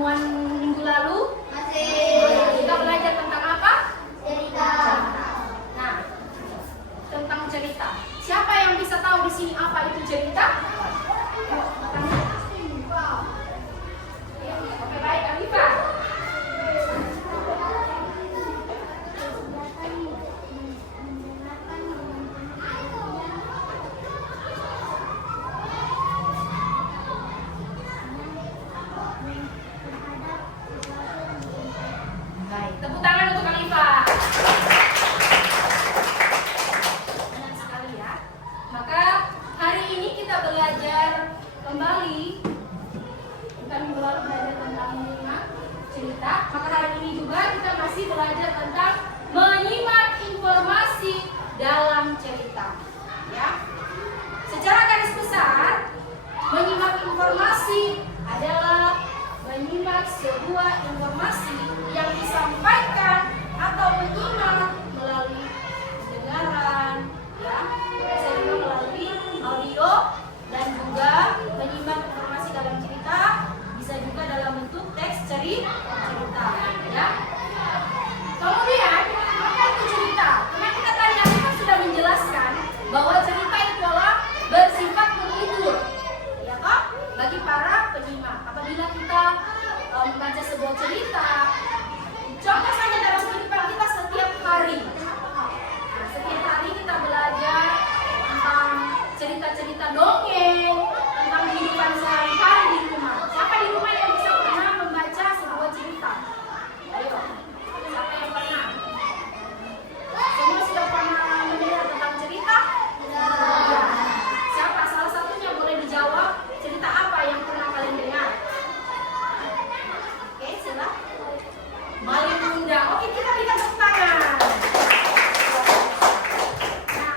pertemuan minggu lalu? Masih. Kita belajar tentang apa? Cerita. Nah, tentang cerita. Siapa yang bisa tahu di sini apa itu cerita? Oke, baik, Alifah. Baik, tepuk tangan untuk Alifah. Senang sekali ya. Maka hari ini kita belajar kembali. Kita minggu lalu belajar tentang menyimak cerita. Maka hari ini juga kita masih belajar tentang menyimak informasi dalam cerita. Ya. Secara garis besar, menyimak informasi adalah menyimak sebuah informasi yang disampaikan atau menyimak melalui pendengaran, ya, bisa juga melalui audio, dan juga menyimak informasi dalam cerita bisa juga dalam bentuk teks cerita, ya. Kemudian apa itu cerita? Karena kita tadi Alifah sudah menjelaskan bahwa cerita itu adalah bersifat menghibur, ya toh, bagi para penyimak. Apabila kita membaca sebuah cerita, contoh saja dalam kehidupan kita setiap hari. Nah, setiap hari kita belajar tentang cerita-cerita dongeng, tentang kehidupan sehari-hari di rumah. Siapa di rumah yang bisa pernah membaca sebuah cerita? Ayo, siapa yang pernah? Semua sudah pernah mendengar tentang cerita? Ya. Siapa? Salah satunya boleh dijawab. Cerita apa yang pernah kalian dengar? Oke, silakan. Malin Bunda. Oke, kita berikan tepuk tangan. Nah,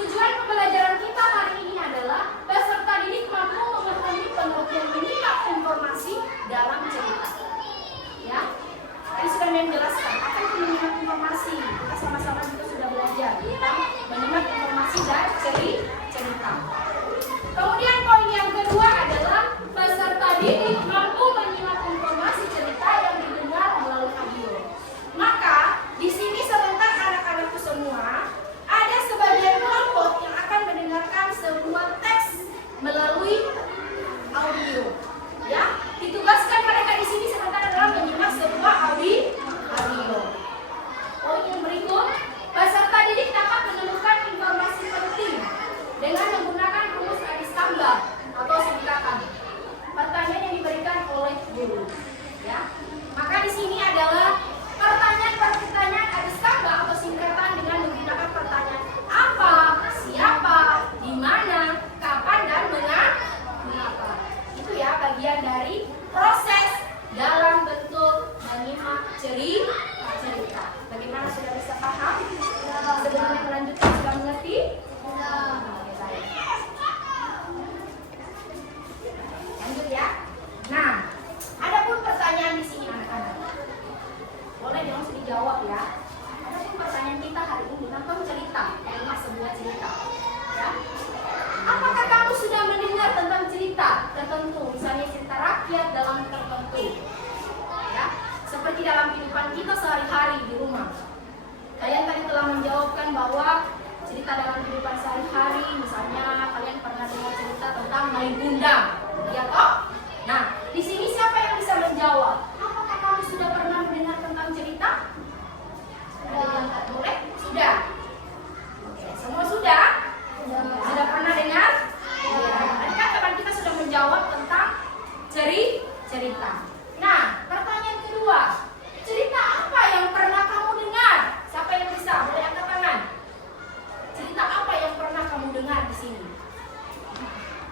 tujuan pembelajaran kita hari ini adalah peserta didik mampu memahami pengertian menyimak informasi dalam cerita. Ya, tadi sudah menjelaskan apa itu menyimak informasi. Kita sama-sama juga sudah belajar tentang menyimak informasi dan cerita. Kemudian poin yang kedua adalah peserta didik mampu menyimak informasi cerita yang didengar melalui audio. Maka di sini serentak anak-anakku semua, ada sebagian kelompok yang akan mendengarkan sebuah teks melalui audio. Ya, ditugaskan mereka di sini serentak adalah menyimak sebuah audio. Poin yang berikut, peserta didik dapat menemukan informasi penting dengan menggunakan rumus garis tambah atau singkatan. Pertanyaan yang diberikan oleh guru. Ya, maka di sini adalah pertanyaan garis tambah atau singkatan dengan menggunakan pertanyaan apa, siapa, di mana, kapan, dan mengapa. Itu ya bagian dari proses dalam bentuk menyimak cerita. Bagaimana, sudah bisa paham? Sebelumnya melanjutkan, sudah mengerti? Oke, baik. Lanjut ya. Nah, ada pun pertanyaan di sini anak-anak. Boleh langsung dijawab ya. Ada pun pertanyaan kita hari ini tentang cerita, menyimak sebuah cerita. Ya. Apakah kamu sudah mendengar tentang cerita tertentu, misalnya cerita rakyat dalam tertentu? Ya, seperti dalam kehidupan kita sehari-hari di rumah. Kalian tadi telah menjawabkan bahwa cerita dalam kehidupan sehari-hari, misalnya kalian pernah dengar cerita tentang Malin Bunda, ya toh? Nah, di sini siapa yang bisa menjawab? Apakah kamu sudah pernah mendengar tentang cerita? Ada yang angkat, boleh? Sudah. Oke, semua sudah? Sudah pernah dengar? Ya. Tadi kan teman kita sudah menjawab tentang cerita. Nah, pertanyaan kedua, cerita apa yang pernah kamu dengar? Siapa yang bisa? Boleh angkat tangan. Cerita apa yang pernah kamu dengar di sini?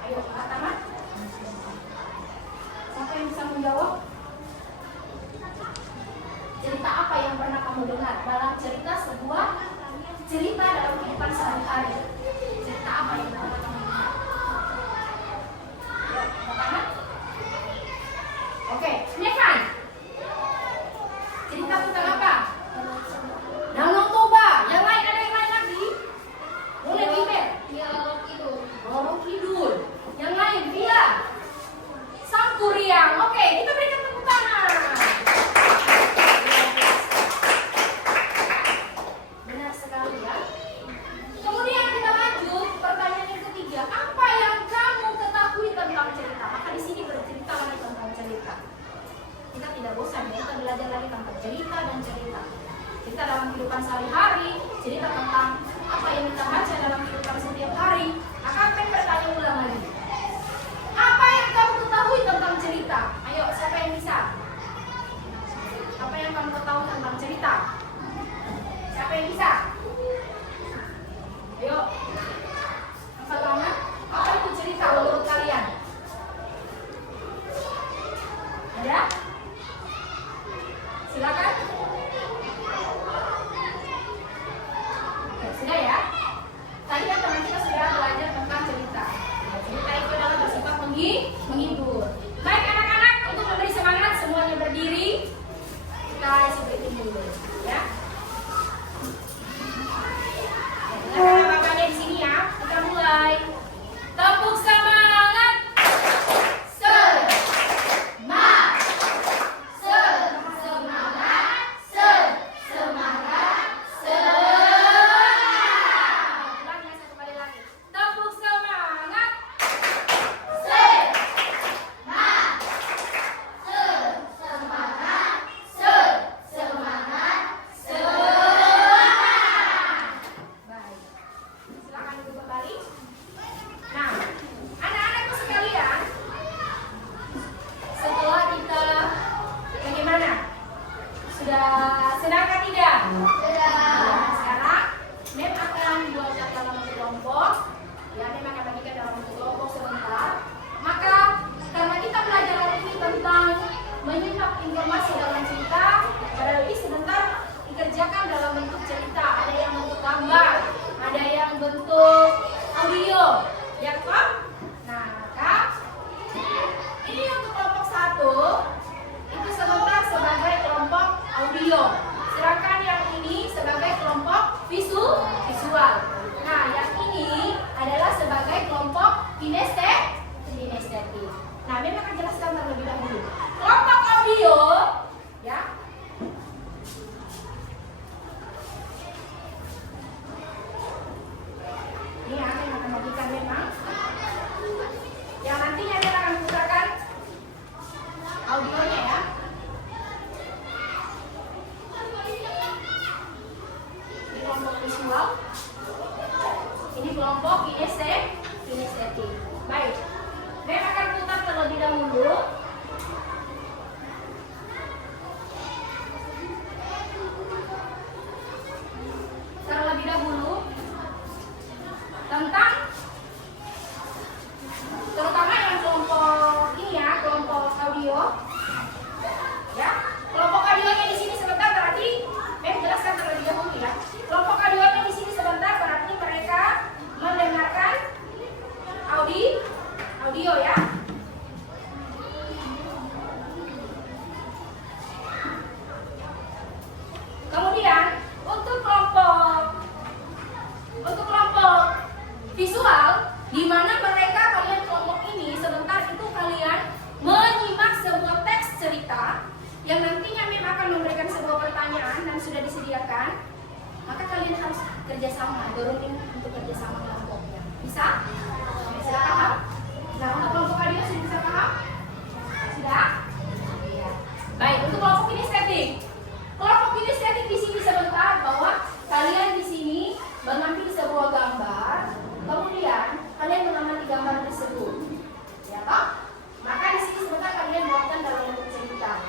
Ayo, angkat tangan. Siapa yang bisa menjawab? Cerita apa yang pernah kamu dengar dalam cerita sebuah cerita dalam kehidupan sehari-hari? Cerita apa yang pernah kamu dengar? Ayo, angkat tangan. Oke, Nevan. Cerita tentang apa? Danau Toba. Yang lain, ada yang lain lagi? Boleh Biber? Roro Kidul. Yang lain, Via. Sangkuriang. Oke, cerita dalam kehidupan sehari-hari, cerita tentang apa yang kita baca dalam kehidupan setiap hari. Maka Pen bertanya ulang lagi. Apa yang kamu ketahui tentang cerita? Ayo, siapa yang bisa? Apa yang kamu ketahui tentang cerita? Siapa yang bisa? Ayo. Angkat tangan. Apa itu cerita menurut kalian? Ada? Silakan. Oke, sudah ya. Tadi kan teman kita sudah belajar tentang cerita. Cerita itu adalah bersifat menghibur. Baik anak-anak, untuk memberi semangat semuanya berdiri. Kita isi breathing dulu, ya. Silakan bapaknya di sini ya. Kita mulai. Tepuk semangat. Nah, memang akan jelaskan terlebih dahulu. Kelompok audio, ya. Ini yang akan membagikan memang. Yang nantinya dia akan putarkan audionya ya. Ini kelompok visual. Ini kelompok kinestetik. Baik. Saya akan putar terlebih dahulu. Terlebih dahulu tentang terutama yang kelompok ini ya, kelompok audio. Ya, kelompok audionya di sini sebentar berarti jelaskan terlebih dahulu ya. Kelompok audionya di sini sebentar berarti mereka mendengarkan audio ya. Kemudian untuk kelompok visual, di mana kalian kelompok ini sebentar itu kalian menyimak sebuah teks cerita yang nantinya Mem akan memberikan sebuah pertanyaan dan sudah disediakan. Maka kalian harus kerjasama, dorongin untuk kerjasama kelompoknya. Bisa? Bisa paham? Nah, untuk kelompok audio sudah bisa paham? Sudah? Iya. Baik, untuk kelompok kinestetik. Kelompok kinestetik di sini sebentar bahwa kalian di sini mengambil sebuah gambar, kemudian kalian mengamati gambar tersebut. Ya toh? Maka di sini sebentar kalian buatkan dalam bentuk cerita.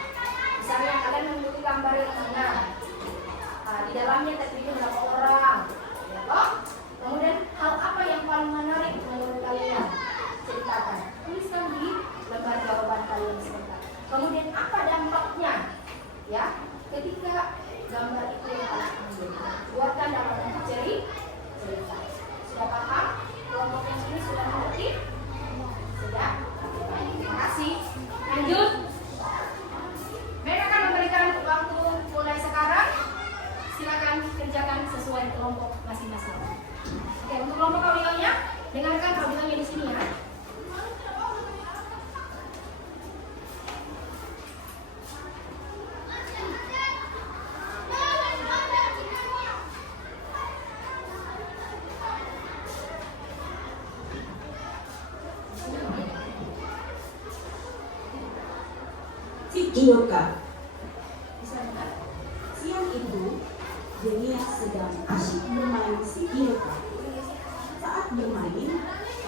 Misalnya kalian memiliki gambar yang mana? Nah, di dalamnya terdiri berapa orang? Ya toh? Kemudian hal apa yang paling menarik menurut kalian? Ceritakan. Tuliskan di lembar jawaban kalian sebentar. Kemudian apa dampaknya? Ya, ketika gambar itu yang kalian ambil, buatkan dalam bentuk cerita. Sudah paham? Kelompok yang ini sudah mengerti? Sudah? Terima kasih. Lanjut. Mereka akan memberikan waktu mulai sekarang. Silakan kerjakan sesuai kelompok masing-masing. Oke, untuk kelompok audionya, dengarkan audionya di sini ya. Ingatkah? Siang itu Denia sedang asyik bermain si Gilka. Saat bermain,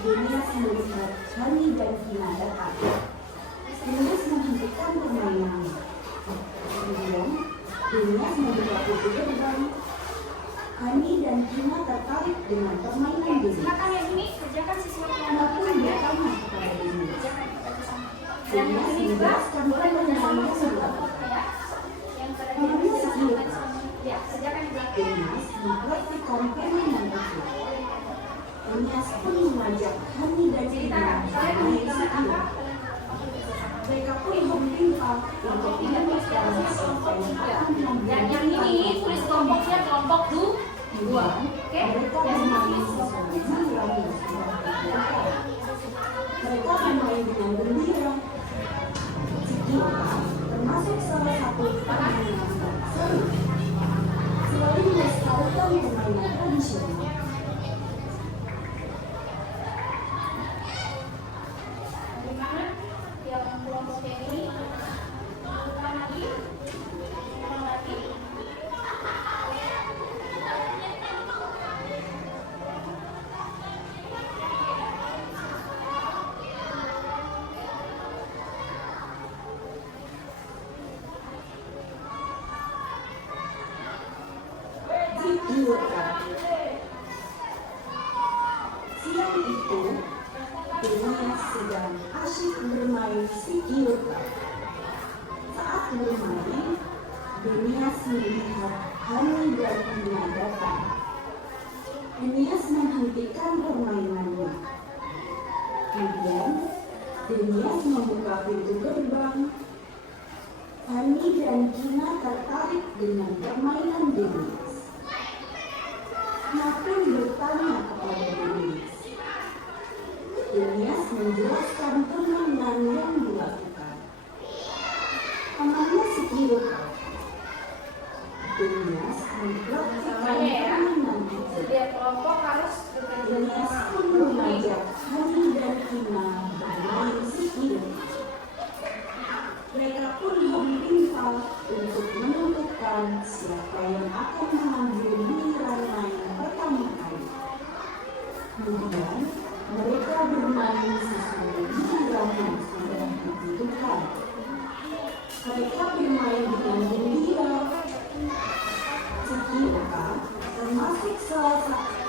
Denia melihat Hani dan Kina datang. Denia menghentikan permainannya. Kemudian, Denia membuka pintu gerbang. Hani dan Kina tertarik dengan permainan Denia. Silakan yang ini kerjakan sesuatu yang Apapun dia tanya kepada Denia. kerjakan kita bersama. Dan Denia yang ini juga menjelaskan boleh kerjasama permainannya bersama kepada ya. Yang pada dia Namanya bisa Gilka. lakukan sama. Ya, kerjakan di belakang. Denia mempraktikkan permainan itu. Denia pun mengajak Hani dan Cerita, Kina kalian bermain mau si apa? Gilka. Mereka pun meminta untuk tidak berjalan sampai Dan yang ini tulis kelompoknya kelompok dua. Oke? Mereka Yang bermain ini sesuai giliran yang sudah ditentukan. Mereka bermain dengan gembira. Si Gilka termasuk salah satu pemain yang seru. Selalu melestarikan permainan tradisional. bagaimana yang kelompoknya ini bukan lagi ulang lagi. Si Gilka. Siang itu, Denia sedang asyik bermain si Gilka. Saat bermain, Denia melihat Hani dan Kina datang. Denia menghentikan permainannya. Kemudian, Denia membuka pintu gerbang. Hani dan Kina tertarik dengan permainan Denia. Napi bertanya kepada Denia. Denia menjelaskan permainan yang dilakukan. Namanya si Gilka. Denia mempraktikkan permainan itu. Setiap kelompok harus bekerja Denia sama. pun mengajak Hani dan Kina bermain si Gilka. Mereka pun meminta untuk menentukan siapa yang akan mengambil giliran main pertama kali. Kemudian, mereka bermain sesuai giliran yang sudah ditentukan. Mereka bermain dengan gembira. Si Gilka termasuk salah satu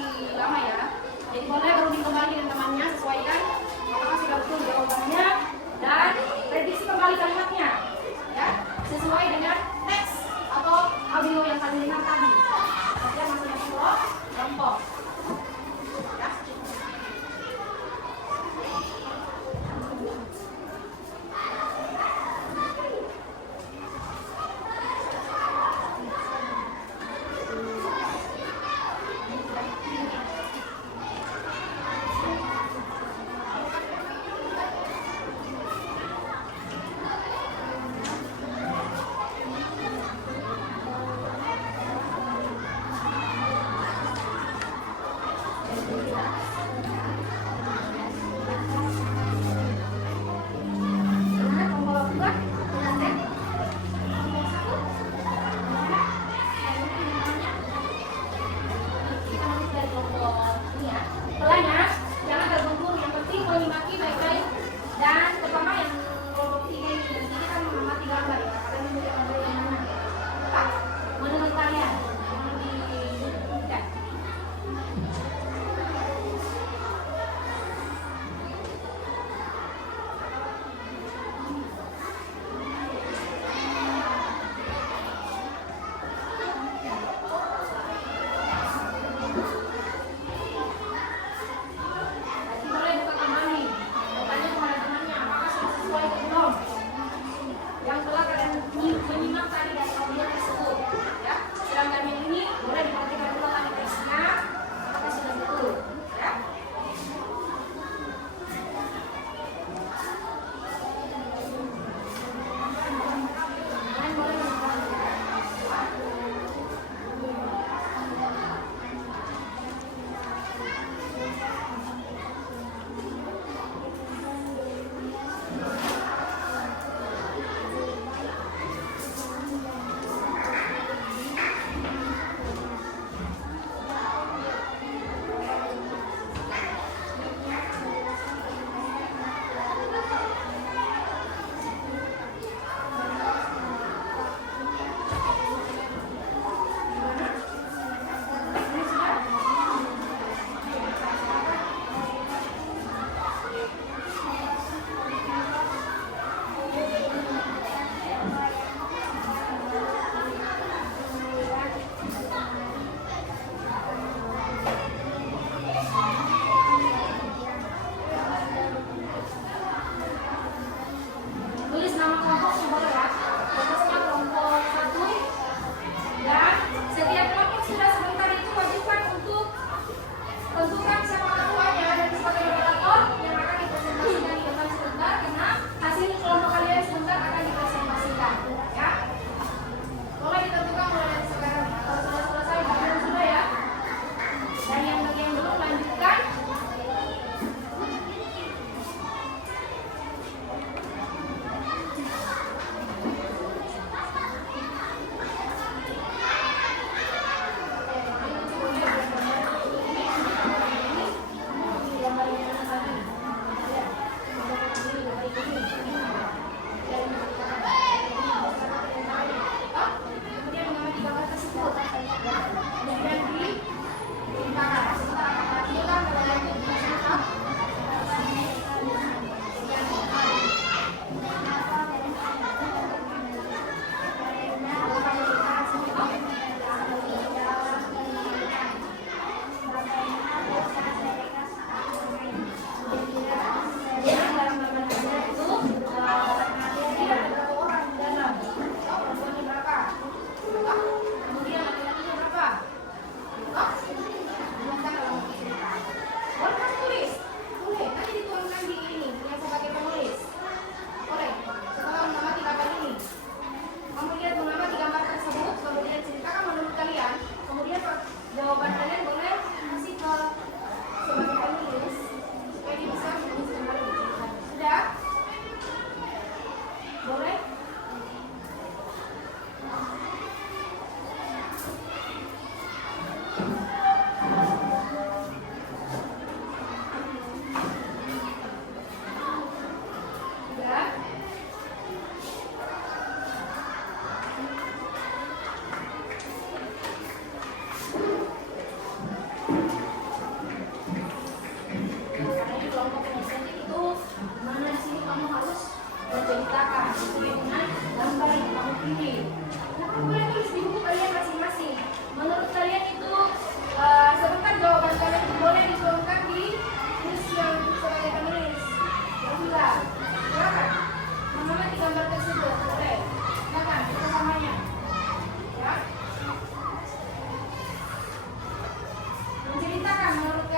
masih lama ya. Jadi boleh berunding kembali dengan temannya, sesuaikan apakah sudah betul jawabannya dan prediksi kembali kalimatnya, ya, sesuai dengan teks atau audio yang kalian dengar tadi. Saja masing-masing kelompok. Ya.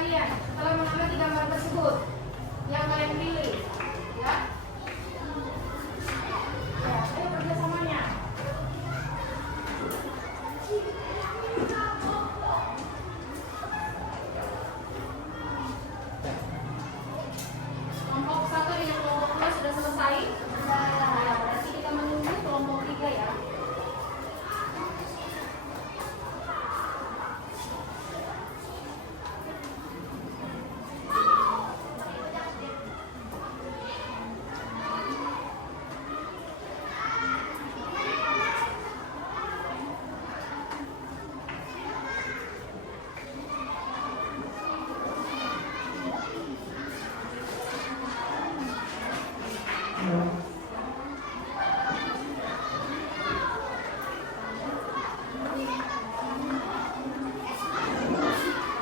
sekalian, setelah mengamati gambar tersebut, yang kalian pilih, ya. Ya, ayo kerjasamanya. Kelompok 1 dengan kelompok 2 sudah selesai. Ya, berarti kita menunggu kelompok 3 ya.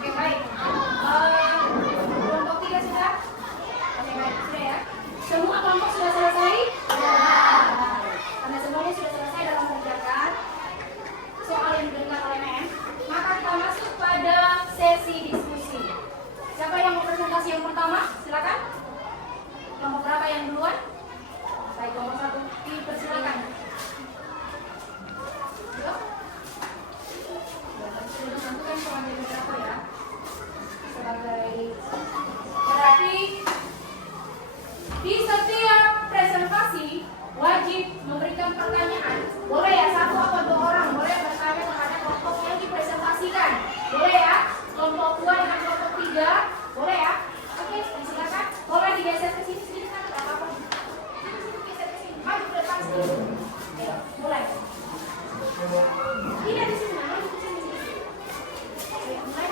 Oke, baik. Kelompok 3 sudah? Oke, baik. Sudah ya? Semua kelompok sudah selesai? Ya. Karena semuanya sudah selesai dalam mengerjakan soal yang diberikan oleh MEM, maka kita masuk pada sesi diskusi. Siapa yang mau presentasi yang pertama? Silakan. Kelompok berapa yang duluan? Baik, kelompok 1 dipersilakan. Yuk. Sudah tentukan sebagai beberapa ya. Sebagai berarti di setiap presentasi wajib memberikan pertanyaan. Boleh ya, 1 atau 2 orang boleh bertanya kepada kelompok yang dipresentasikan. Boleh ya, kelompok 2 dengan kelompok 3. Boleh ya? Oke, silakan. Boleh digeser ke sini sedikit kan? Tidak apa-apa. Sini, geser ke sini. Maju ke depan sedikit. Ayo, mulai. Tidak di sini, maju ke sini sedikit. Ayo, mulai.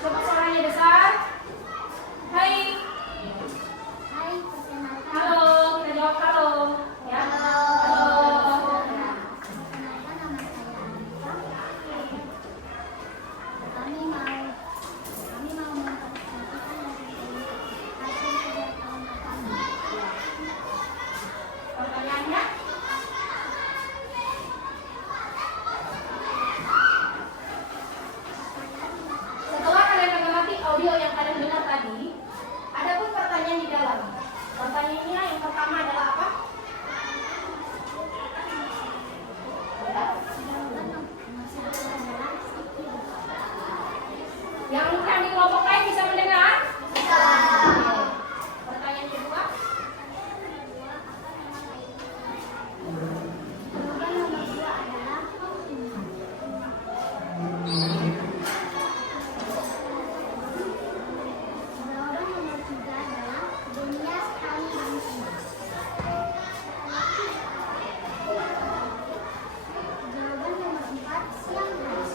Coba suaranya besar. Hai. Hai, perkenalkan. Halo, kita jawab halo. Ya. Halo. Halo. Ya. Perkenalkan, nama saya Anita. Kami mau mempresentasikan hasil kerja kelompok kami. Pertanyaannya? Setelah kalian mengamati audio yang kalian dengar tadi, ada pun pertanyaan di dalam. Pertanyaannya yang pertama adalah apa? Yang bukan di kelompok lain bisa mendengar? Bisa. Pertanyaan kedua? Jawaban nomor 2 adalah jawaban nomor 3 adalah dunia sekali bangsa. Jawaban nomor 4 siang hari.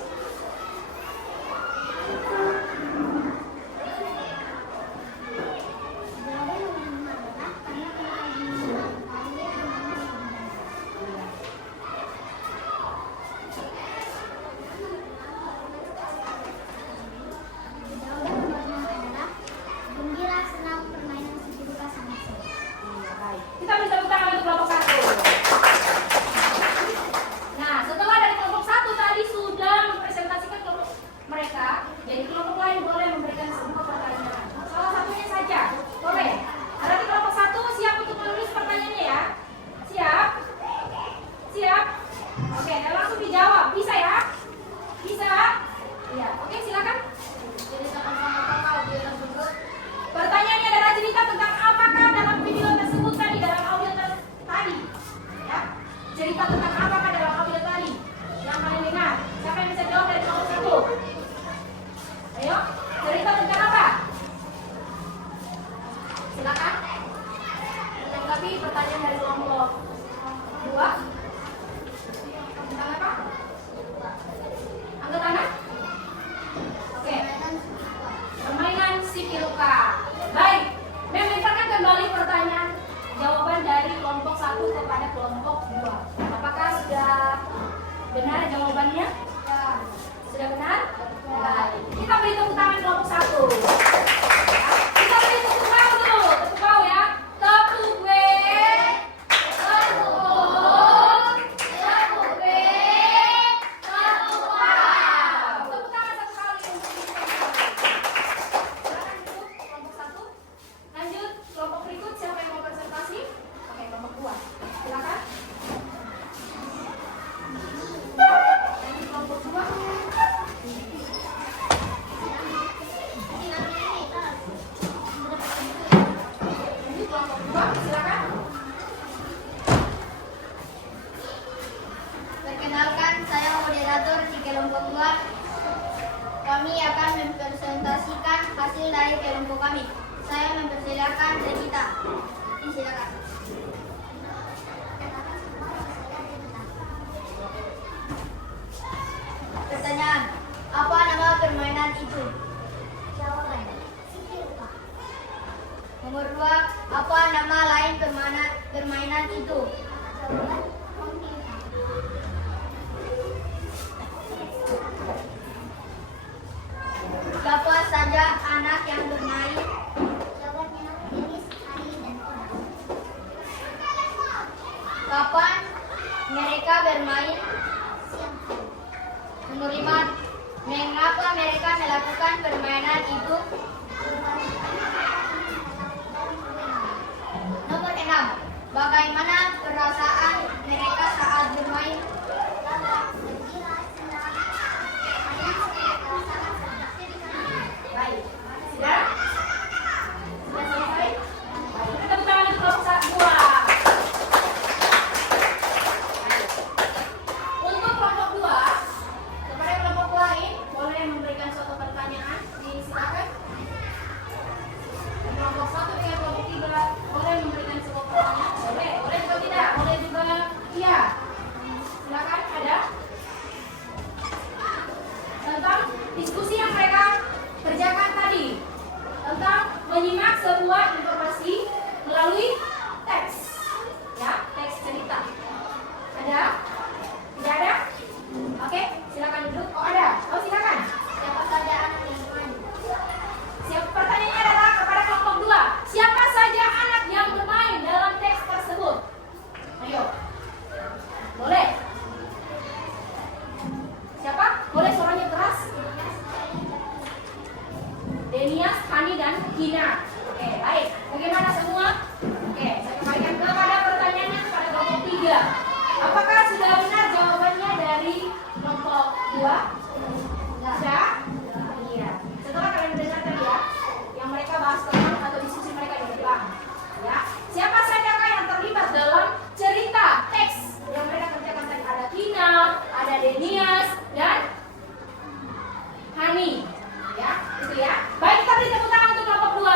Jawaban nomor 5 adalah karena kenal dunia air mengalir di udara. Jawaban nomor 6 adalah gembira senang permainan seperti kasih. Baik. Kita beri tepuk tangan untuk kelompok 1. Nah, setelah dari kelompok 1 tadi sudah mempresentasikan kelompok mereka, jadi kelompok lain boleh memberikan sebuah pertanyaan. Salah satunya saja, boleh. Berarti kelompok 1 siap untuk menulis pertanyaannya ya? Siap? Siap? Oke, dan langsung dijawab. Bisa ya? Bisa? Iya. Oke, silakan. Pertanyaannya adalah cerita tentang apakah dalam video tersebut tadi, dalam audio tadi, ya? Cerita tentang apakah dalam audio tadi yang kalian dengar? Siapa yang bisa jawab dari kelompok 1? Ayo, cerita tentang apa? Silakan. Menanggapi pertanyaan dari kelompok 2. Tentang apa? Angkat tangan. Oke. Permainan si piluka. Baik, memintakan kembali pertanyaan jawaban dari kelompok 1 kepada kelompok 2. Apakah sudah benar jawabannya? Ya. Sudah benar? Baik. Kita beri tepuk tangan kelompok 1. Ya. Kita beri tepuk tangan dulu. kelompok kami. Saya mempersilakan Revita. Silakan. Pertanyaan, apa nama permainan itu? Jawaban, sihir, Pak. Nomor 2, apa nama lain permainan itu? Jawaban, kompil, Pak. Siapa saja anak yang bermain? Jawabannya Denis, Hari, dan Tina. Kapan mereka bermain? Siang hari. Nomor 5, mengapa mereka melakukan permainan itu? Nomor 6, bagaimana perasaan mereka saat bermain? Baik. Sudah? Sudah selesai? Baik. Kita tepuk tangan untuk kelompok 2. Untuk kelompok 2, kepada kelompok lain boleh memberikan suatu pertanyaan. Silakan. Kelompok 1 dengan kelompok 3 boleh memberikan sebuah pertanyaan. Boleh juga tidak, boleh juga iya. Silakan, ada. Tentang diskusi yang mereka kerjakan tadi, tentang menyimak sebuah informasi melalui teks, ya, teks cerita. Ada? Tidak ada? Oke, silakan duduk. Oh, ada. Oh, silakan. Siapa saja anak yang bermain? Pertanyaannya adalah kepada kelompok 2. Siapa saja anak yang bermain dalam teks tersebut? Ayo. Boleh? Siapa? Boleh suaranya keras? Denias, Hani, dan Kina. Oke, baik. Bagaimana semua? Oke, saya kembalikan kepada pertanyaannya kepada kelompok 3. Apakah sudah benar jawabannya dari kelompok 2? Sudah? Iya. Setelah kalian mendengar tadi ya, yang mereka bahas tentang atau diskusi mereka di belakang. Ya. Siapa saja yang terlibat dalam cerita teks yang mereka kerjakan tadi? Ada Kina, ada Denias, dan Hani. Ya, itu ya. Baik, kita beri tepuk tangan untuk kelompok 2.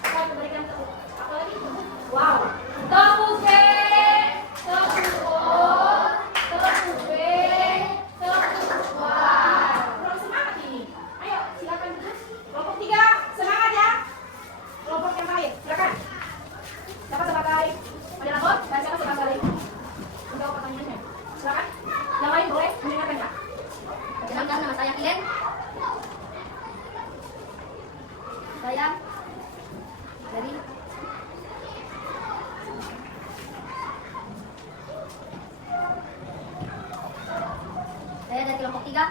Kita berikan tepuk. Apa lagi? Wow. Tepuk B, tepuk O, tepuk B, tepuk Y. Kurang semangat ini. Ayo, silakan duduk. Kelompok 3, semangat ya. Kelompok yang lain, silakan. Siapa sebagai moderator dan siapa sebagai menjawab pertanyaannya? Silakan. Yang lain boleh mendengarkan ya. Perkenalkan, nama saya Kilen. Saya dari kelompok 3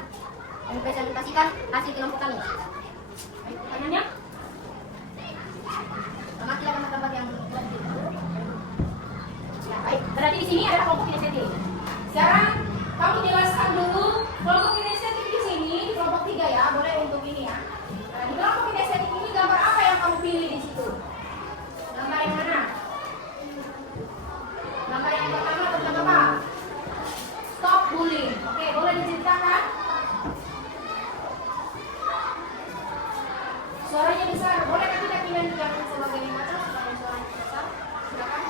dan presentasikan hasil kelompok kami. Baik, pertanyaannya? Amati gambar-gambar yang telah diberikan. Ya, baik. Berarti di sini ada kelompok kinestetik. Sekarang kamu jelaskan dulu kelompok kinestetik di sini, kelompok 3 ya, boleh untuk ini ya. Nah, di kelompok kinestetik ini gambar apa yang kamu pilih di situ? Gambar yang mana? Gambar yang pertama tentang apa? Stop bullying. Oke, boleh diceritakan? Suaranya besar. Boleh kita pilih jangan sebagai yang atas supaya suaranya besar? Silakan.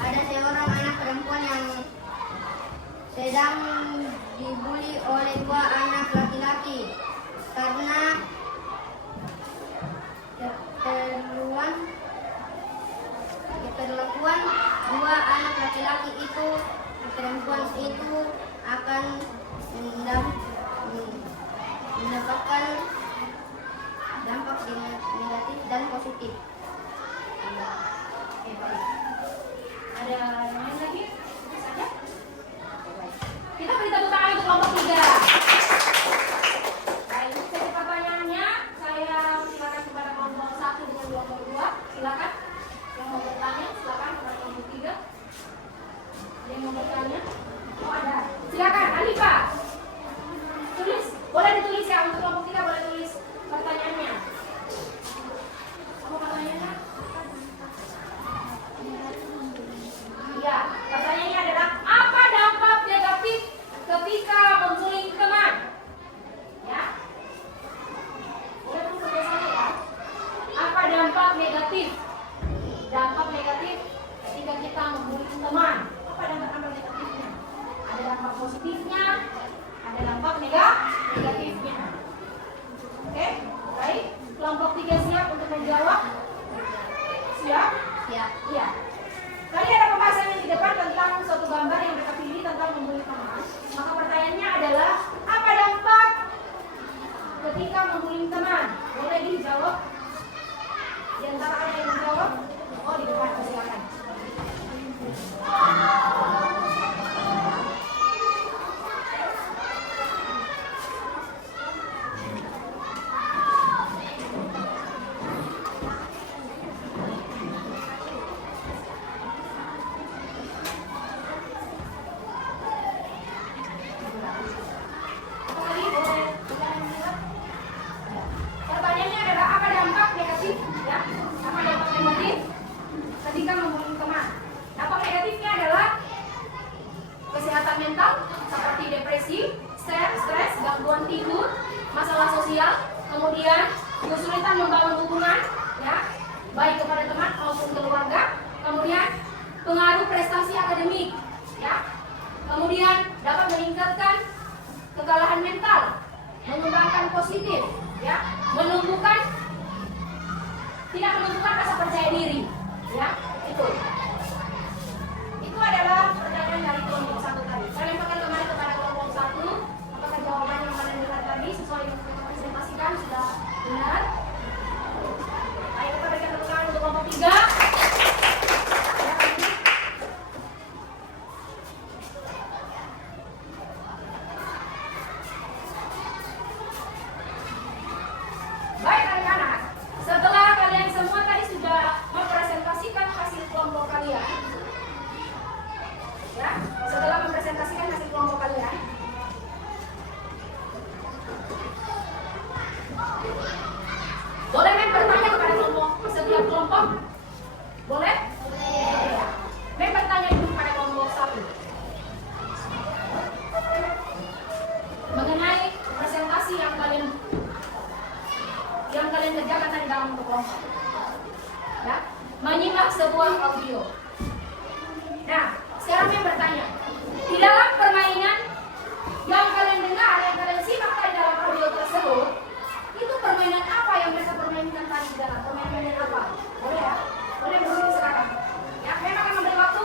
Ada seorang anak perempuan yang sedang dibully oleh dua anak laki-laki karena keperluan dua anak laki-laki itu, perempuan itu akan mendapatkan dampak negatif dan positif. Oke, baik. Ada yang lain lagi? Saja? Oke, baik. Kita beri tepuk tangan untuk kelompok 3. Baik, saya cepat negatif. Dampak negatif ketika kita membuli teman. Apa dampak negatifnya? Ada dampak positifnya, ada dampak negatifnya. Oke, baik. Kelompok 3 siap untuk menjawab? Siap? Siap. Iya. Tadi ada pembahasan yang di depan tentang suatu gambar yang mereka pilih tentang membuli teman. Maka pertanyaannya adalah, apa dampak ketika membuli teman? Boleh dijawab? Di antara ada yang menjawab? Oh, di depan, silakan. Pertanyaannya adalah apa dampak negatif, ya? Apa dampak negatif ketika membuli teman? Dampak negatifnya adalah kesehatan mental seperti depresi, stres, gangguan tidur, masalah sosial, kemudian kesulitan membangun hubungan, ya, baik kepada teman maupun keluarga, kemudian pengaruh prestasi akademik, ya, kemudian dapat meningkatkan kekalahan mental, mengembangkan positif, ya, tidak menumbuhkan rasa percaya diri, ya, itu adalah pertanyaan dari kelompok 1 tadi. Saya lemparkan kembali kepada kelompok 1. Apakah jawaban yang kalian dengar tadi sesuai yang kita presentasikan sudah benar? Ayo kita berikan tepuk tangan untuk kelompok 3. Baik anak-anak, setelah kalian semua tadi sudah mempresentasikan hasil kelompok kalian, ya, setelah mempresentasikan hasil kelompok kalian, boleh men bertanya kepada setiap kelompok? Boleh? Boleh. Men bertanya dulu kepada kelompok 1 mengenai presentasi yang kalian kerjakan tadi dalam kelompok, ya, menyimak sebuah audio. Nah, sekarang yang bertanya, di dalam permainan yang kalian dengar, yang kalian simak tadi dalam audio tersebut, itu permainan apa yang mereka permainkan tadi di dalam? Permainan apa? Boleh ya? Boleh berunding sekarang. Ya, memang akan memberi waktu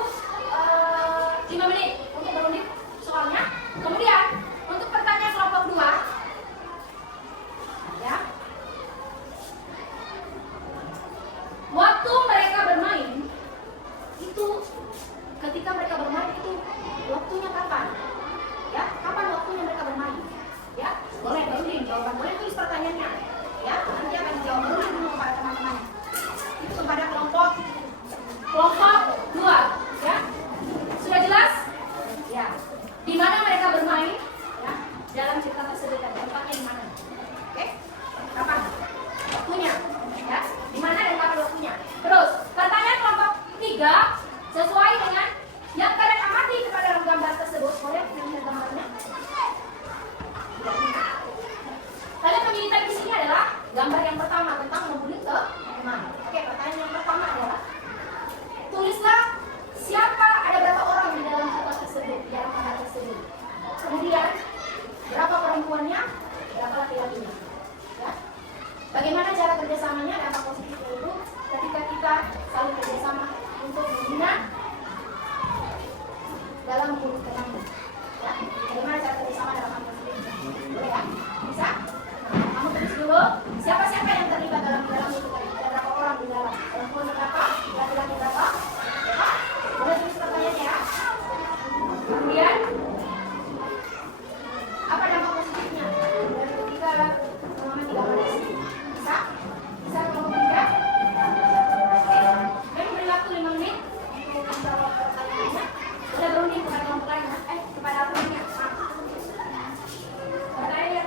5 menit untuk berunding soalnya. Kemudian untuk pertanyaan kelompok 2, ya, waktu mereka bermain itu, ketika mereka bermain itu waktunya kapan? Ya, kapan waktunya mereka bermain? Ya, boleh berunding jawaban, boleh tulis pertanyaannya. Ya, nanti akan dijawab berunding dulu kepada teman-teman. Itu kepada kelompok 2. Ya, sudah jelas? Ya, di mana mereka bermain? Ya, dalam cerita tersebut dan tempatnya di mana? Oke, kapan? Waktunya. Ya, di mana dan kapan waktunya? Terus, pertanyaan kelompok 3 sesuai dengan yang kalian amati kepada dalam gambar tersebut. Boleh melihat gambarnya? Kalian memilih tadi di sini adalah gambar yang pertama tentang membuli teman. Oke, pertanyaan yang pertama adalah tulislah siapa, ada berapa orang di dalam cerita tersebut, di dalam gambar tersebut. Kemudian berapa perempuannya, berapa laki-lakinya. Ya. Bagaimana cara kerjasamanya? Dampak positifnya itu ketika kita saling kerjasama untuk membina dalam membuli teman. Ya. Bagaimana cara kerjasama dalam hal positifnya? Boleh ya? Bisa? Kamu tulis dulu siapa-siapa yang terlibat dalam itu tadi. Ada berapa orang di dalam? Perempuan berapa? Laki-laki berapa? Ya. Boleh tulis pertanyaannya ya. Kemudian apa dampak positifnya dari ketika mengamati gambar di sini? Bisa? Bisa kelompok 3? Oke. Kami beri waktu 5 menit untuk menjawab pertanyaannya. Sudah berunding kepada kelompok lain. Kepada kelompoknya. Pertanyaannya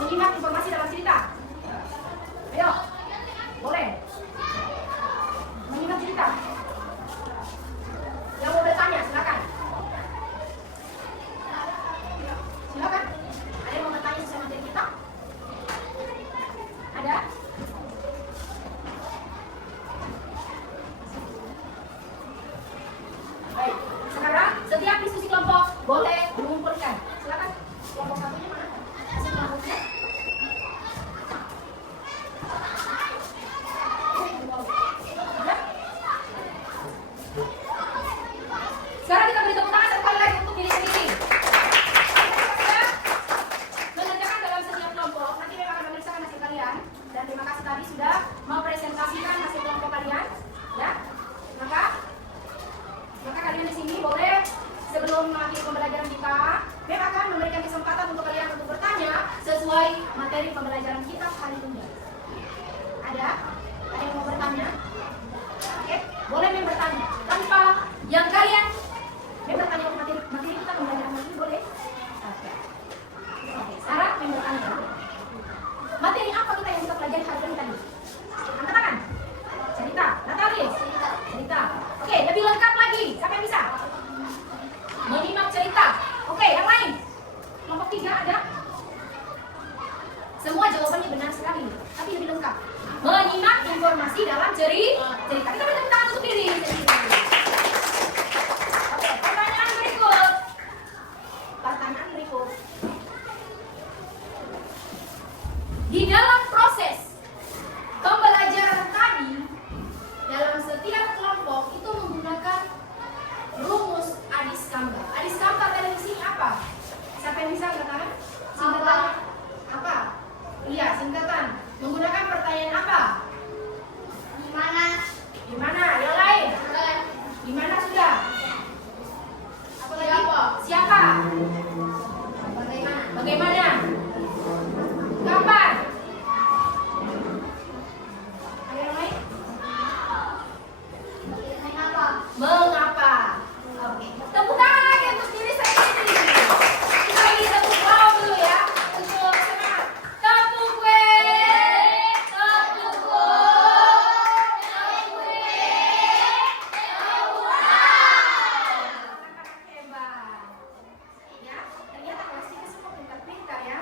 menyimak informasi dalam cerita. Ayo, boleh. Menyimak cerita. Yang mau bertanya, silakan. Silakan. Ada yang mau bertanya sesuai materi kita? Ada? Baik. Sekarang setiap diskusi kelompok boleh mengumpulkan. Silakan. Kelompok satunya mana? Kasih kelompoknya. Ada? Sekarang kita beri tepuk tangan sekali lagi untuk diri sendiri. Ya. Mengerjakan dalam setiap kelompok, nanti memang akan memeriksakan hasil kalian. Dan terima kasih tadi sudah mempresentasikan hasil kelompok kalian. Ya. Maka kalian di sini boleh sebelum mengakhiri pembelajaran kita, memang akan memberikan kesempatan untuk kalian untuk bertanya sesuai materi pembelajaran kita hari ini. Ada? Ada yang mau bertanya? Oke, boleh bertanya tanpa yang kalian bertanya materi kita pembelajaran hari ini boleh? Oke. Sarah bertanya. Materi apa kita yang kita pelajari hari ini tadi? Angkat tangan. Cerita. Natalis. Cerita. Oke, lebih lengkap lagi. Siapa yang bisa? Menyimak cerita. Oke, yang lain. Kelompok 3 ada? Semua jawabannya benar sekali, tapi lebih lengkap. Menyimak informasi dalam cerita. Kita beri tepuk tangan untuk diri. Oke, pertanyaan berikut. Di dalam proses pembelajaran tadi, dalam setiap kelompok itu menggunakan rumus Adiskamba. Adiskamba tadi di sini apa? Siapa yang bisa katakan? Singkatan apa? Iya, singkatan. Menggunakan pertanyaan apa? Di mana? Yang lain? Di mana sudah? Apa lagi? Siapa? Bagaimana? Kapan? Ada yang lain? Mengapa? Oke. Tepuk tangan lagi untuk diri saya sendiri. Kita lagi tepuk wow dulu ya. Untuk semangat. Tepuk gue. Tepuk gue. Tepuk gue. Tepuk anak-anak hebat. Ya, ternyata kelas ini semua pintar-pintar ya.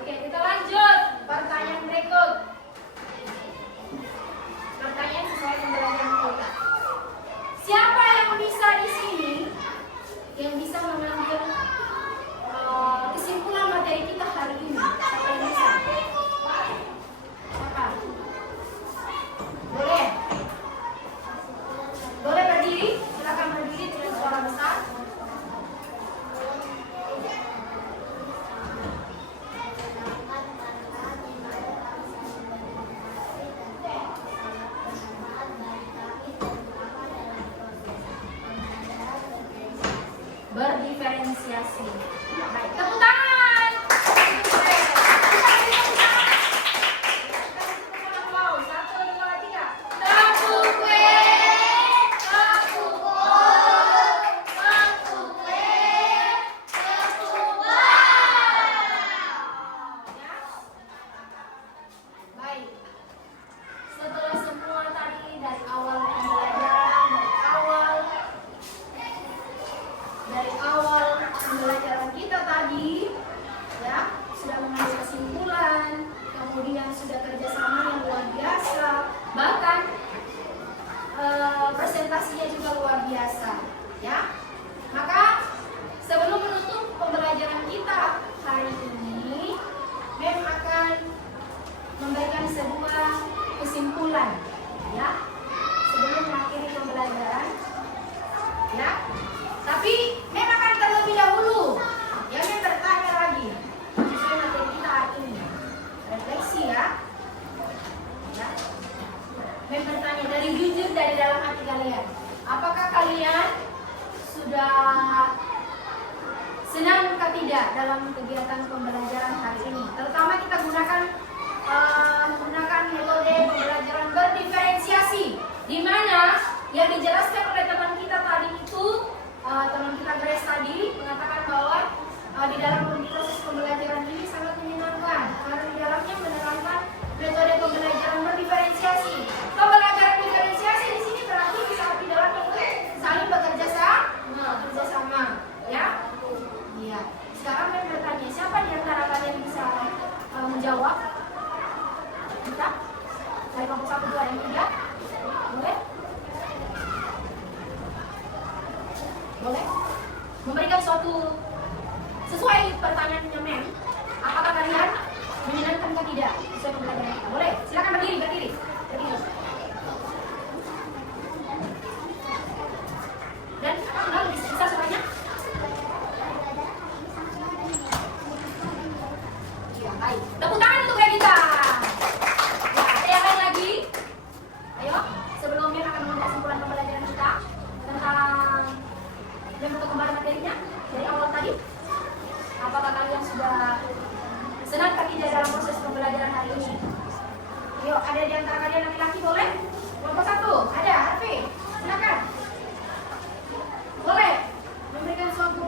Oke, kita lanjut. Pertanyaan berikut. Pertanyaan sesuai pembelajaran kita. Siapa yang bisa di sini yang bisa mengambil kesimpulan materi kita hari ini? Siapa yang bisa? Siapa? Boleh? Boleh berdiri? Silakan berdiri dengan suara besar. Berdiferensiasi. Baik, tepuk tangan. Wow, 1, 2, 3. Tepuk gue. Tepuk gue. Tepuk gue. Tepuk gue. Ya. Baik. Setelah semua tadi dari awal pembelajaran, dari awal pembelajaran kita tadi, ya, sudah mengambil kesimpulan, kemudian sudah kerjasama yang luar biasa, bahkan presentasinya juga luar biasa, ya. Maka sebelum menutup pembelajaran kita hari ini, Mem akan memberikan sebuah kesimpulan, ya, sebelum mengakhiri pembelajaran, ya. Tapi Mem akan terlebih dahulu, ya, Mem bertanya lagi sesuai materi kita hari ini. Refleksi ya. Ya. Mem bertanya dari jujur dari dalam hati kalian. Apakah kalian sudah senang atau tidak dalam kegiatan pembelajaran hari ini? Terutama kita menggunakan metode pembelajaran berdiferensiasi, di mana yang dijelaskan oleh teman kita tadi itu, teman kita Grace tadi mengatakan bahwa di dalam proses pembelajaran ini sangat menyenangkan karena menjawab? Bisa? Dari kelompok 1, 2, dan 3? Boleh? Boleh? Memberikan suatu sesuai pertanyaannya Mem. Apakah kalian menyenangkan atau tidak sesuai pembelajaran kita? Boleh? Silakan berdiri. Berdiri. Dan apakah bisa suaranya? Ya, baik. Tepuk tangan untuk Regita. Ya, ada yang lain lagi? Ayo, sebelumnya akan mengambil kesimpulan pembelajaran kita tentang yang untuk kembali materinya dari awal tadi. Apakah kalian sudah senang atau tidak dalam proses pembelajaran hari ini? Ayo, ada di antara kalian laki-laki boleh? Kelompok 1, ada, Harvey. Silakan. Boleh memberikan suatu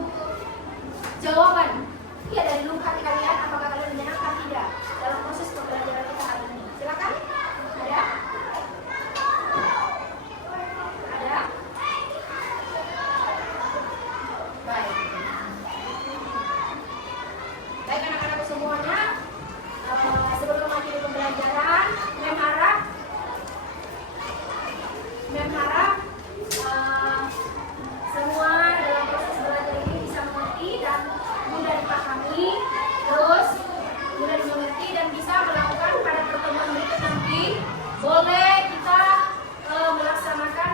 jawaban. Iya, dari lubuk hati kalian, apakah kalian menyenangkan tidak dalam proses pembelajaran kita hari ini? Silakan. Ada? Ada? Baik. Baik anak-anakku semuanya, sebelum mengakhiri pembelajaran, Mem harap semua dalam proses belajar ini bisa mengerti dan mudah dipahami, terus mudah dimengerti dan bisa melakukan pada pertemuan berikut nanti. Boleh kita melaksanakan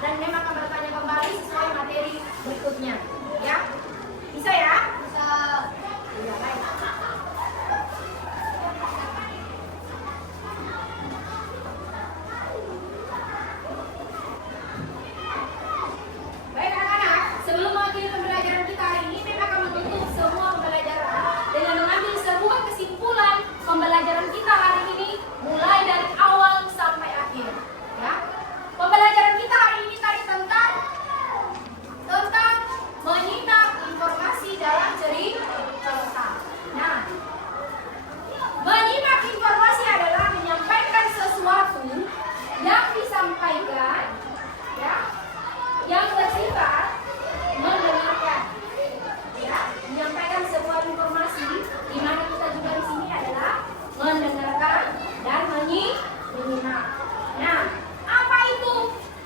dan memang akan bertanya kembali sesuai materi berikutnya, ya? Bisa ya? Bisa. Ya, baik. Baik anak-anak, sebelum mengakhiri pembelajaran kita hari ini, Mem akan menutup semua pembelajaran dengan mengambil sebuah kesimpulan pembelajaran kita hari ini, mulai dari awal sampai akhir. Ya, pembelajaran kita hari ini tadi tentang menyimak informasi dalam cerita. Nah, menyimak informasi adalah menyampaikan sesuatu yang disampaikan, ya, yang bersifat mendengarkan, ya, menyampaikan sebuah informasi di mana kita juga di sini adalah mendengarkan dan menyimak. Nah, apa itu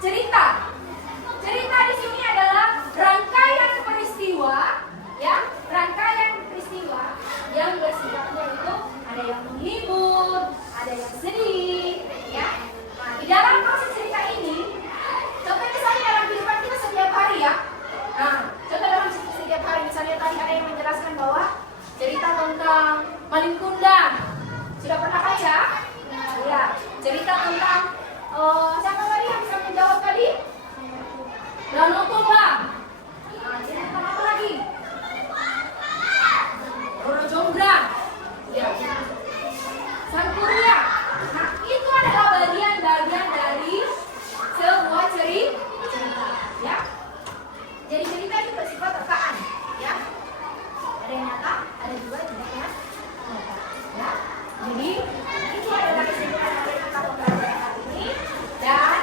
cerita? Cerita di sini adalah rangkaian peristiwa, ya, rangkaian peristiwa yang bersifatnya itu ada yang menghibur, ada yang sedih, ya. Nah, di dalam proses cerita ini, contoh misalnya dalam kehidupan kita setiap hari, ya. Nah, contoh dalam setiap hari, misalnya tadi ada yang menjelaskan bahwa cerita tentang maling kundang. Sudah pernah baca? Ya, cerita tentang siapa tadi yang bisa menjawab tadi? Danau Toba. Nah, cerita tentang apa lagi? Roro Jonggrang. Ya. Sang Kuryang. Nah, itu adalah bagian-bagian dari sebuah cerita, ya. Jadi cerita itu bersifat rekaan, ya. Ada yang nyata, ada juga tidak nyata, ya. Jadi itu adalah kesimpulan dari kita pembelajaran hari ini. Dan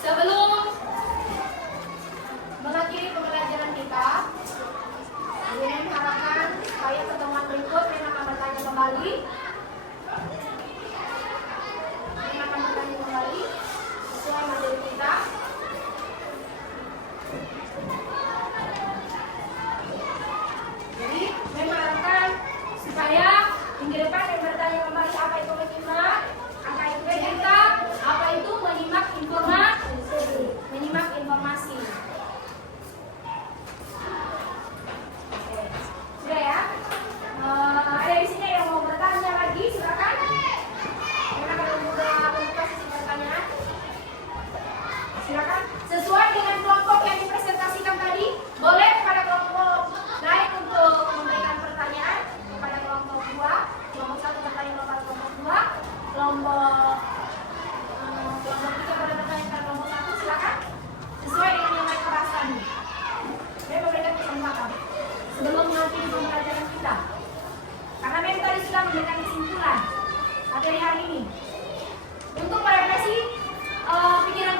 sebelum mengakhiri pembelajaran kita, Mem harapkan supaya pertemuan berikut Mem akan bertanya kembali. Mem akan bertanya kembali sesuai materi kita. Jadi Mem harapkan supaya minggu depan Mem bertanya kembali apa itu menyimak, apa itu cerita, apa itu menyimak informasi. Oke. Sudah ya? Ada di sini yang mau bertanya lagi, silakan. Kita akan membuka sesi pertanyaan. Silakan. Sesuai dengan kelompok yang dipresentasikan tadi, boleh pada kelompok naik untuk memberikan pertanyaan kepada kelompok 2. Kelompok 1 bertanya kepada kelompok 2. Kelompok 3 pada bertanya kepada kelompok 1. Silakan. Sesuai dengan yang mereka bahas tadi. Saya memberikan kesempatan sebelum mengakhiri pembelajaran kita. Karena Mem tadi sudah memberikan kesimpulan materi hari ini. Untuk merefleksi pikiran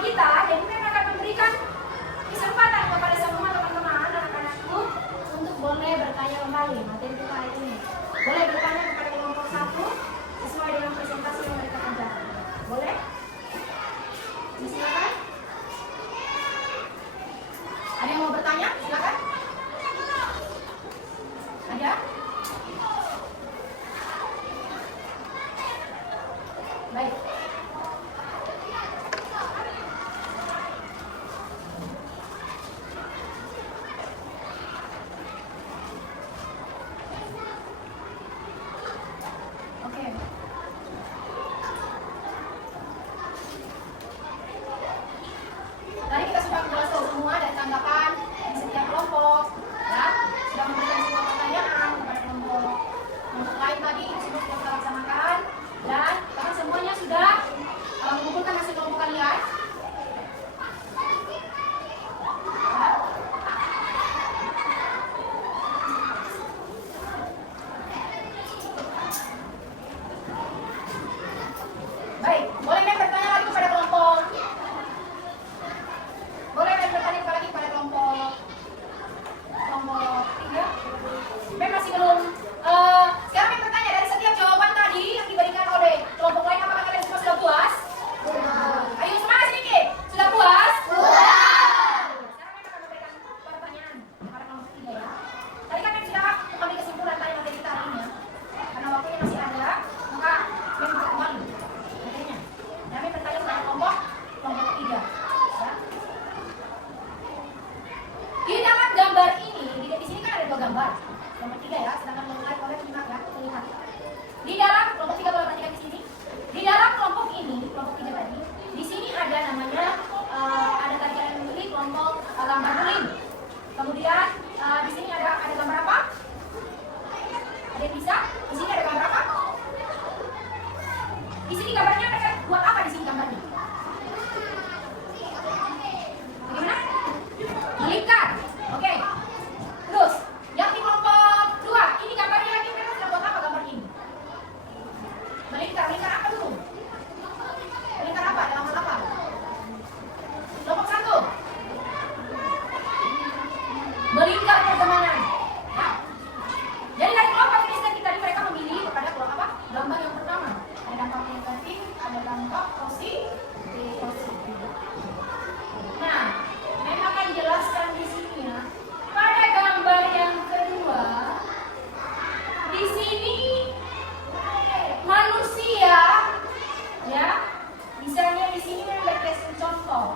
sekali materi kita hari ini. Boleh bertanya kepada kelompok 1 sesuai dengan presentasi yang mereka kerjakan. Boleh? Silakan. Ada yang mau bertanya? Silakan. Ada? Baik. Oke. Tadi kita sudah menjelaskan semua dan tanggapan di setiap kelompok, ya. Sudah memberikan semua pertanyaan kepada kelompok lain tadi sudah kita laksanakan dan bahkan semuanya sudah mengumpulkan hasil kelompok kalian. Ya. Baik, boleh kan bertanya lagi kepada kelompok? Boleh kan bertanya lagi kepada kelompok 3? Ben masih belum. Sekarang yang bertanya dari setiap jawaban tadi yang diberikan oleh kelompok lain, apakah kalian semua sudah puas? Ayo semangat sedikit. Sudah puas? Sekarang kita akan memberikan pertanyaan kepada kelompok 3 ya. Tadi kan sudah mengambil kesimpulan tadi materi kita hari ini ya. Karena waktunya masih ada, maka Ben buka kembali materinya. Kami bertanya kepada kelompok 3. Ya. Di dalam gambar ini, di sini kan ada 2 gambar. Gambar 3 ya, sedangkan mulai oleh menyimak ya, melihat. Di dalam kelompok 3 boleh perhatikan di sini. Di dalam kelompok ini, kelompok 3 tadi, di sini ada namanya ada tadi kalian memilih kelompok gambar bulim. Kemudian di sini ada gambar apa? Ada yang bisa? Di sini ada gambar apa? Di sini gambarnya mereka buat apa di sini gambarnya? Bagaimana? Melingkar. Oke. Terus, yang di kelompok 2, ini gambarnya lagi mereka sudah buat apa gambar ini? Melingkar apa dulu? Melingkar apa? Dalam hal apa? Kelompok 1. Melingkar pertemanan. Nah, jadi dari kelompok ini tadi mereka memilih kepada kelompok apa? Gambar yang pertama. Ada dampak negatif, ada dampak positif. Nah, memang akan jelaskan di sini ya. Pada gambar yang kedua, di sini manusia, ya, misalnya di sini ada contoh.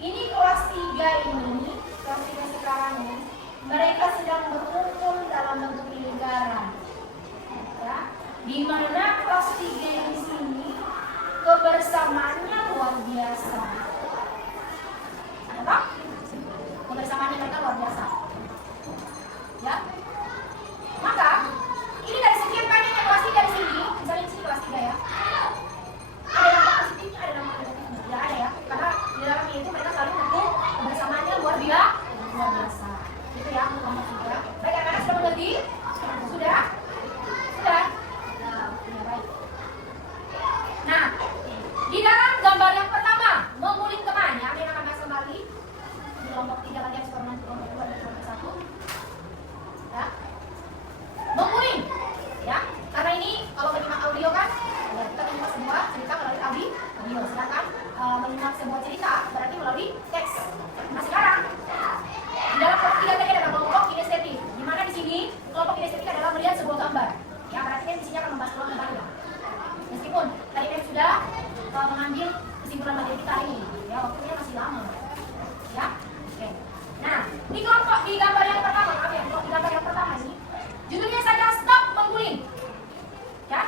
Ini kelas 3 ini, kelas 3 sekarang ini, mereka sedang berkumpul dalam bentuk lingkaran, ya. Di mana kelas 3 di sini kebersamaannya luar biasa. Apa? Kebersamaannya mereka luar biasa. Ya. Maka ini dari sekian banyaknya kelas 3 di sini, misalnya di sini kelas 3 ya. Ada dampak positifnya, ada dampak negatifnya. Ya ada ya. Karena di dalamnya itu mereka saling mendukung, kebersamaannya luar biasa. Gitu ya, kelompok 3. Baik, anak-anak sudah mengerti? Sudah? Sudah? Nah, ya baik. Nah, di dalam gambar yang pertama, menguling teman ya, ini akan bahas kembali di kelompok 3 tadi yang sudah nanti kelompok 2 dan kelompok 1. Ya. Menguling ya. Karena ini kalau menyimak audio kan ya, kita menyimak semua cerita melalui audio. Sedangkan menyimak sebuah cerita berarti melalui teks. Nah, sekarang di dalam kelompok 3 tadi ada kelompok kinestetik. Di mana di sini kelompok kinestetik adalah melihat sebuah gambar. Ya, berarti kan di sini akan membahas ulang kembali. Meskipun tadi kan sudah mengambil kesimpulan materi kita hari ini, ya waktunya masih lama, ya. Oke. Nah, di gambar yang pertama, di gambar yang pertama ini, judulnya saja stop mengguling, ya.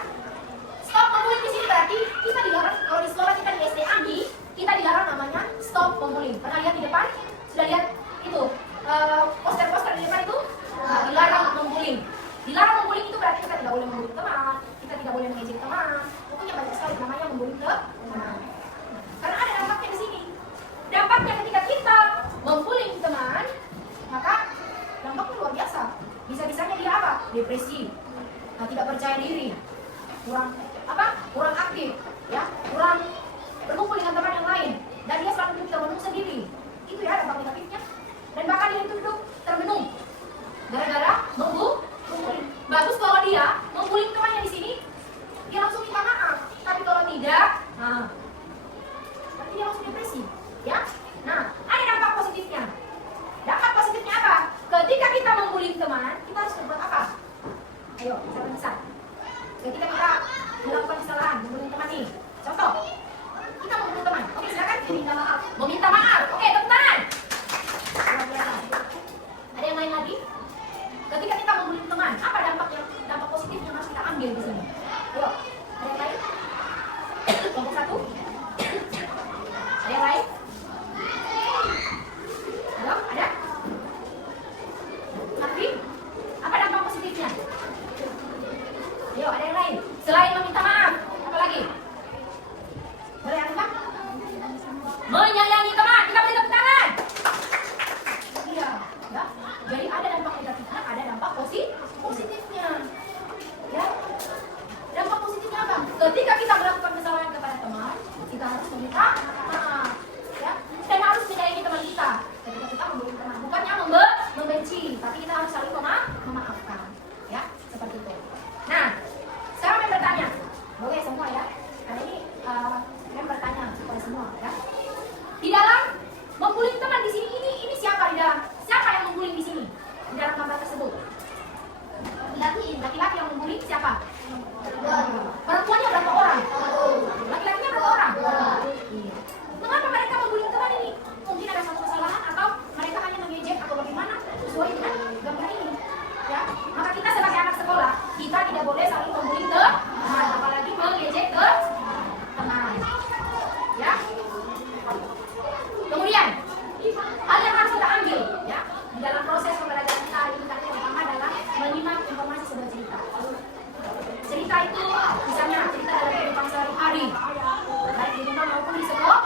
Stop mengguling di sini berarti kita dilarang kalau di sekolah kita di SD Anggi, kita dilarang namanya stop mengguling. Pernah lihat di depan? Sudah lihat itu poster-poster di depan itu? Nah, dilarang mengguling. Dilarang mengguling itu berarti kita tidak boleh mengguling teman, kita tidak boleh mengejek teman. Pokoknya banyak sekali namanya mengguling teman. Karena ada dampaknya di sini. Dampaknya ketika kita mengguling teman, maka dampaknya luar biasa. Bisa-bisanya dia apa? Depresi, tidak percaya diri, kurang aktif, ya, kurang berkumpul dengan teman yang lain, dan dia selalu hidup termenung sendiri. Itu ya dampak negatifnya. Dan bahkan dia hidup termenung gara-gara mengguling bagus kalau dia membuli temannya di sini, dia langsung minta maaf. Tapi kalau tidak, nah, berarti dia langsung depresi, ya. Nah, ada dampak positifnya. Dampak positifnya apa? Ketika kita membuli teman, kita harus berbuat apa? Ayo, bisa. Ketika kita melakukan kesalahan, membuli teman nih. Contoh, kita membuli teman. Oke, silakan minta maaf. Meminta maaf. Oke, tepuk tangan. Luar biasa. Ada yang lain lagi? Ketika kita membuli teman, apa dampak positif yang harus kita ambil di sini? Ayo, ada yang lain? Kelompok satu. Ada yang lain? Halo, ada? Tapi, apa dampak positifnya? Ayo, ada yang lain? Selain meminta maaf, apa lagi? Boleh apa? Menyayangi teman, kita beri tepuk tangan. Iya, ya. Jadi ada dampak negatifnya, ada dampak positifnya. Ya. Dampak positifnya apa? Ketika kita melakukan kesalahan kepada teman, kita harus meminta maaf. Ya. Dan harus menyayangi teman kita. Ketika kita membuli teman, bukannya membenci, tapi kita harus saling memaafkan. Ya, seperti itu. Nah, sekarang saya bertanya, boleh semua ya? Karena ini saya bertanya kepada semua ya. Di dalam membuli teman di sini ini siapa di dalam? Siapa yang membuli di sini? Di dalam gambar tersebut. Laki-laki yang membuli siapa? Perempuannya berapa orang? Laki-lakinya berapa orang? Iya. Mengapa mereka membuli teman ini? Mungkin ada satu kesalahan atau mereka hanya mengejek atau bagaimana? Sesuai dengan gambar ini. Ya, maka kita sebagai anak sekolah, kita tidak boleh saling membuli teman, apalagi mengejek ke teman. Ya. Kemudian, hal yang harus kita ambil ya di dalam proses pembelajaran kita hari ini yang pertama adalah menyimak informasi sebuah cerita. Cerita itu misalnya cerita dalam kehidupan sehari-hari, baik di rumah maupun di sekolah.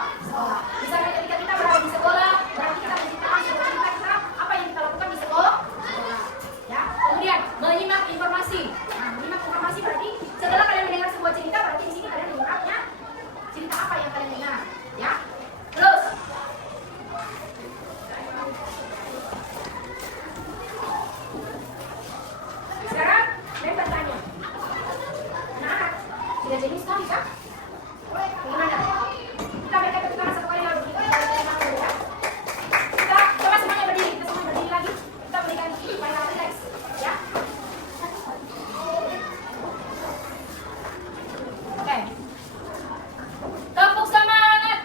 Misalnya ketika kita berada di sekolah, berarti kita menceritakan sebuah cerita kita apa yang kita lakukan di sekolah. Ya. Kemudian menyimak informasi. Nah, menyimak informasi berarti setelah kalian mendengar sebuah cerita, berarti di sini kalian menyimaknya cerita apa yang kalian dengar. Ya. Terus sekarang saya bertanya, nah, tidak jadi sekali kah? Bagaimana? Kita berikan tepuk tangan satu kali lalu kita ya. Kita coba semuanya berdiri, kita semua berdiri lagi. Kita berikan supaya relax, ya. Oke. Tepuk semangat.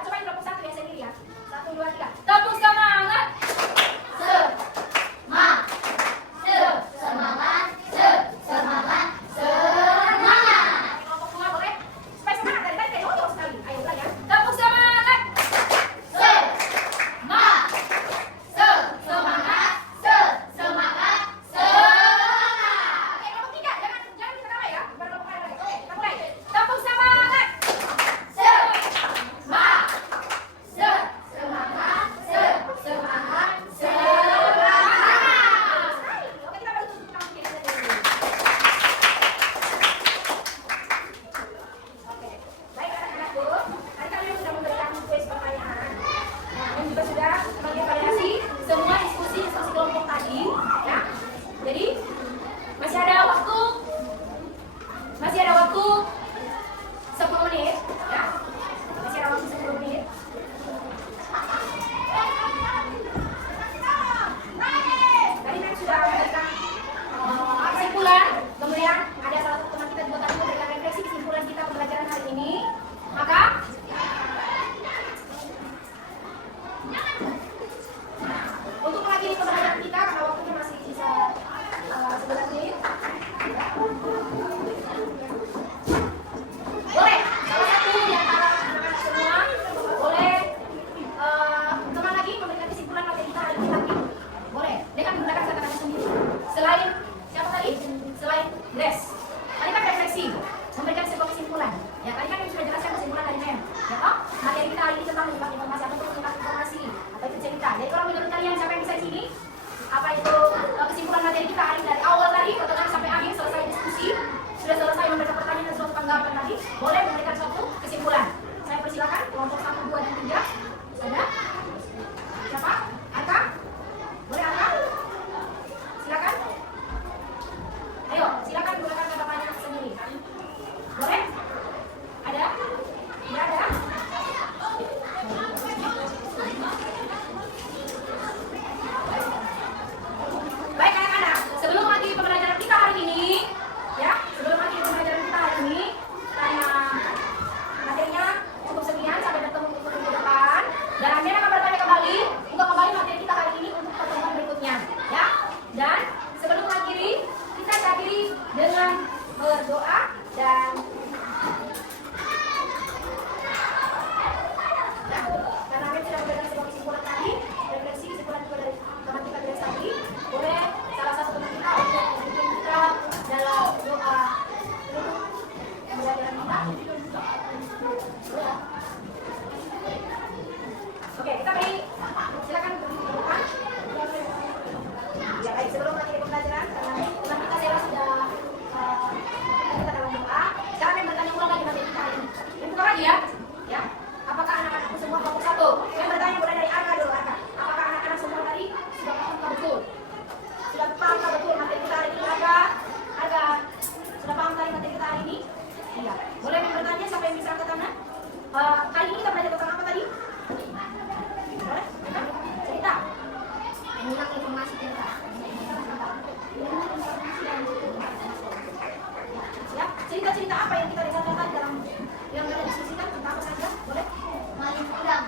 Cobain kelompok satu ya sendiri ya. 1, 2, 3. Tepuk semangat. Kelompok 2 boleh? Supaya semangat dari tadi kayak sekali. Ayo ulang ya. Tepuk semangat. Oke, kelompok 3 jangan kita kalah ya. Baru kelompok lain lagi. Oke, kita mulai. Tepuk semangat. Oke, kita baru tutup tangan kiri dulu. Oke, baik anak-anakku, tadi kalian sudah memberikan kuis pertanyaan. Nah, dan juga sudah mengevaluasi semua diskusi kelompok tadi, ya. Jadi masih ada waktu 10 menit, ya. Masih ada waktu 10 menit. Tadi kan sudah memberikan kesimpulan, kemudian ada salah satu teman kita juga tadi memberikan refleksi kesimpulan kita pembelajaran hari ini. Maka untuk mengakhiri pembelajaran kita karena waktunya masih sisa 11 menit. Boleh salah satu di antara anak-anak semua boleh teman lagi memberikan kesimpulan materi kita hari ini lagi. Boleh dengan menggunakan kata-kata sendiri. Selain siapa tadi? Selain Grace. Tadi kan refleksi, memberikan sebuah kesimpulan. Ya tadi kan yang sudah jelaskan kesimpulan dari Mem. Ya toh materi kita hari ini tentang menyimak informasi atau menyimak informasi apa itu cerita. Jadi kalau menurut kalian siapa yang bisa di sini? Apa itu kesimpulan materi kita hari dari awal tadi atau sampai akhir selesai diskusi? Sudah selesai memberikan pertanyaan dan suatu tanggapan tadi, boleh memberikan suatu kesimpulan. Saya persilakan kelompok 1, 2, akan berdoa dan karena kami sudah memberikan sebuah kesimpulan tadi, refleksi kesimpulan juga dari teman kita dari tadi, boleh salah satu teman kita untuk memimpin kita dalam doa pembelajaran kita. Oke, kita beri silakan berdoa. Ya baik, sebelum nanti pembelajaran karena teman kita saya sudah kita dalam doa. Sekarang yang bertanya ulang lagi materi kita ini. Yang buka lagi ya. Ya. Apakah anak-anakku semua kelompok satu? Yang bertanya mulai dari Arka dulu, Arka. Apakah anak-anak semua tadi sudah paham betul? Sudah paham betul materi kita hari ini, Arka? Arka, sudah paham tadi materi kita hari ini? Iya. Boleh yang bertanya siapa yang bisa angkat tangan? Kali ini kita belajar tentang apa tadi? Boleh? Cerita. Menyimak informasi cerita. Ya, cerita-cerita apa yang kita dengarkan tadi dalam yang kita diskusikan tentang apa saja? Boleh? Maling udang.